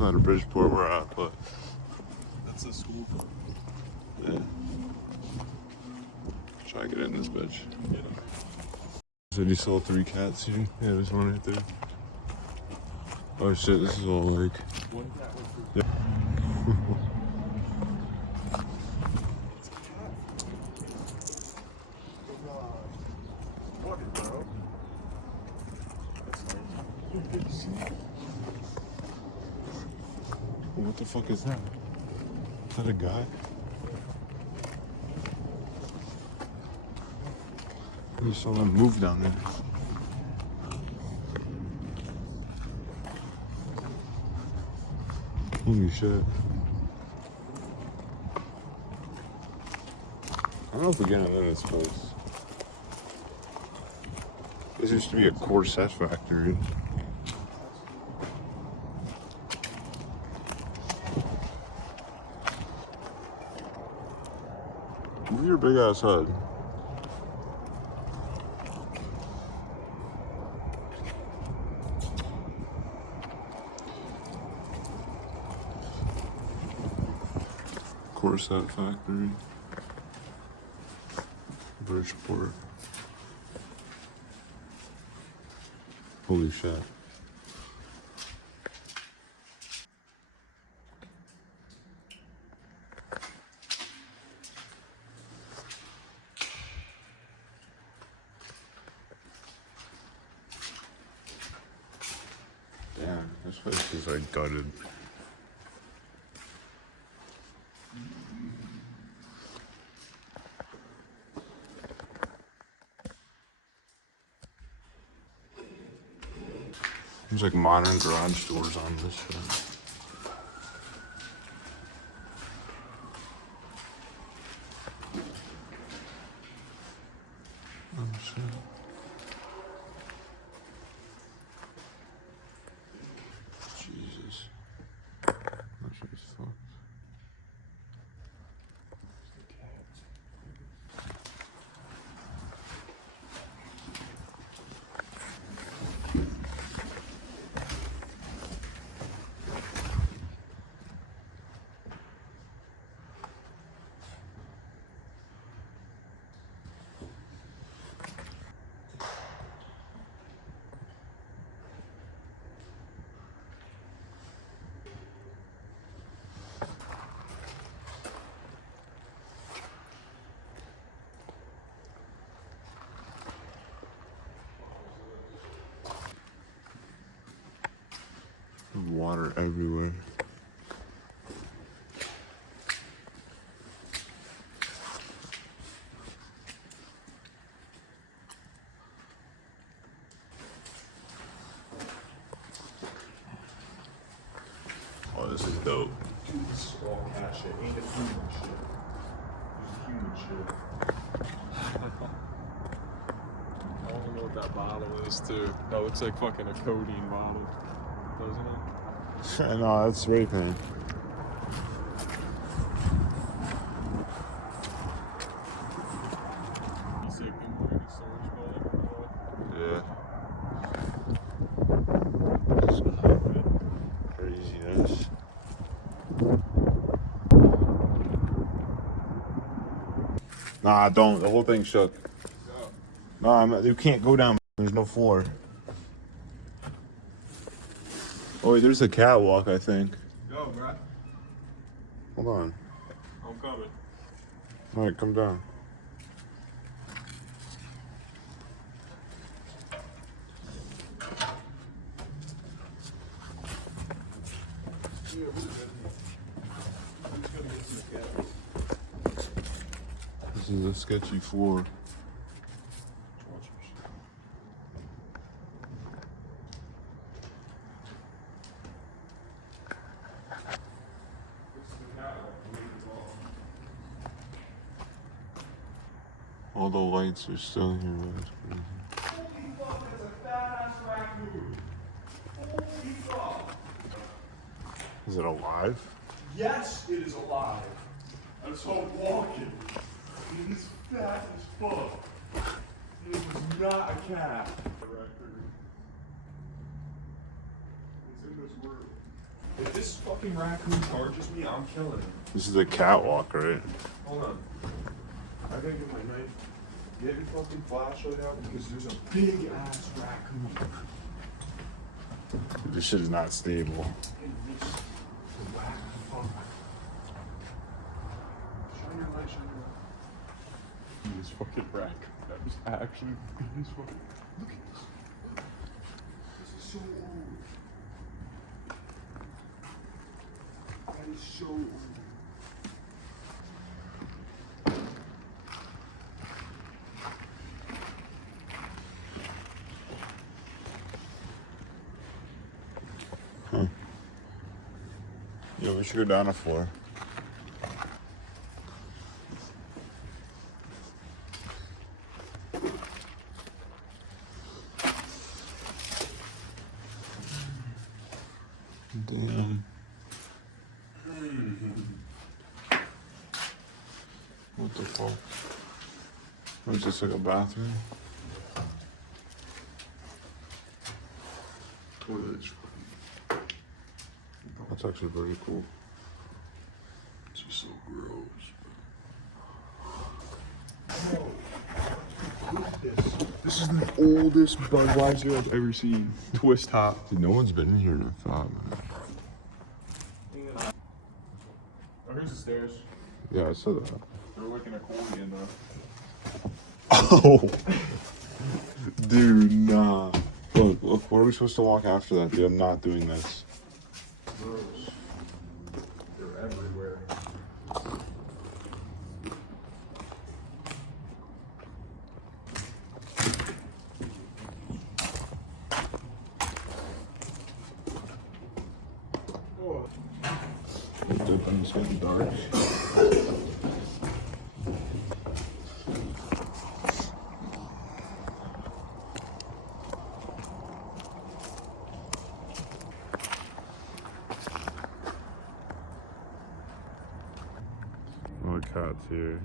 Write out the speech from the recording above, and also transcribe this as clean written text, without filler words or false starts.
outside of Bridgeport we're at, but That's a school. yeah. Try to get in this bitch. You know. Said you saw 3 cats here? Yeah, there's one right there. Oh shit, this is all like... One cat went through. Yep. What, bro? That's nice. What the fuck is that? Is that a guy? You saw them move down there. Holy shit. I don't know if we're getting into this place. This used to be a corset factory. Move your big ass head. Corset factory. Bridgeport. Holy shit. Damn, this place is like gutted. There's like modern garage doors on this shit. Oh shit. Jesus. That shit is fucked. Water everywhere. Oh, this is dope. This is all cat shit. Ain't a human shit. This is human shit. I don't know what that bottle is, too. That looks like fucking a codeine bottle, doesn't it? No, that's spray paint. You say pinpoint a storage bullet? Yeah. Craziness. Nah, don't. The whole thing shook. Nah, you can't go down. There's no floor. Oh, wait, there's a catwalk, I think. Go, bro. Hold on. I'm coming. All right, come down. This is a sketchy floor. All the lights are still here. That's crazy. Holy fuck, that's a fat ass raccoon. Holy fuck. Is it alive? Yes, it is alive. I saw it walking. It is fat as fuck. It was not a cat. It's in this room. If this fucking raccoon charges me, I'm killing him. This is a catwalk, right? Hold on. I gotta get my knife. Get your fucking flashlight out because there's a big ass raccoon This shit is not stable. in this whack fuck. Shine your light, shine your light. This fucking raccoon. That was actually this fucking. Look at this. This is so old. That is so old. Yeah, we should go down a floor. Damn. What the fuck? Was this like a bathroom? Toilet's That's actually very cool. It's just so gross. This is the oldest Budweiser I've ever seen. Twist top. Dude, no one's been in here in a thought, man. Oh, here's the stairs. Yeah, I saw that. They're like an accordion though. Oh! Dude, nah. Look, where are we supposed to walk after that, dude? I'm not doing this. Gross. They're everywhere. Oh. Dude, it's getting dark. Oh, the cat's here.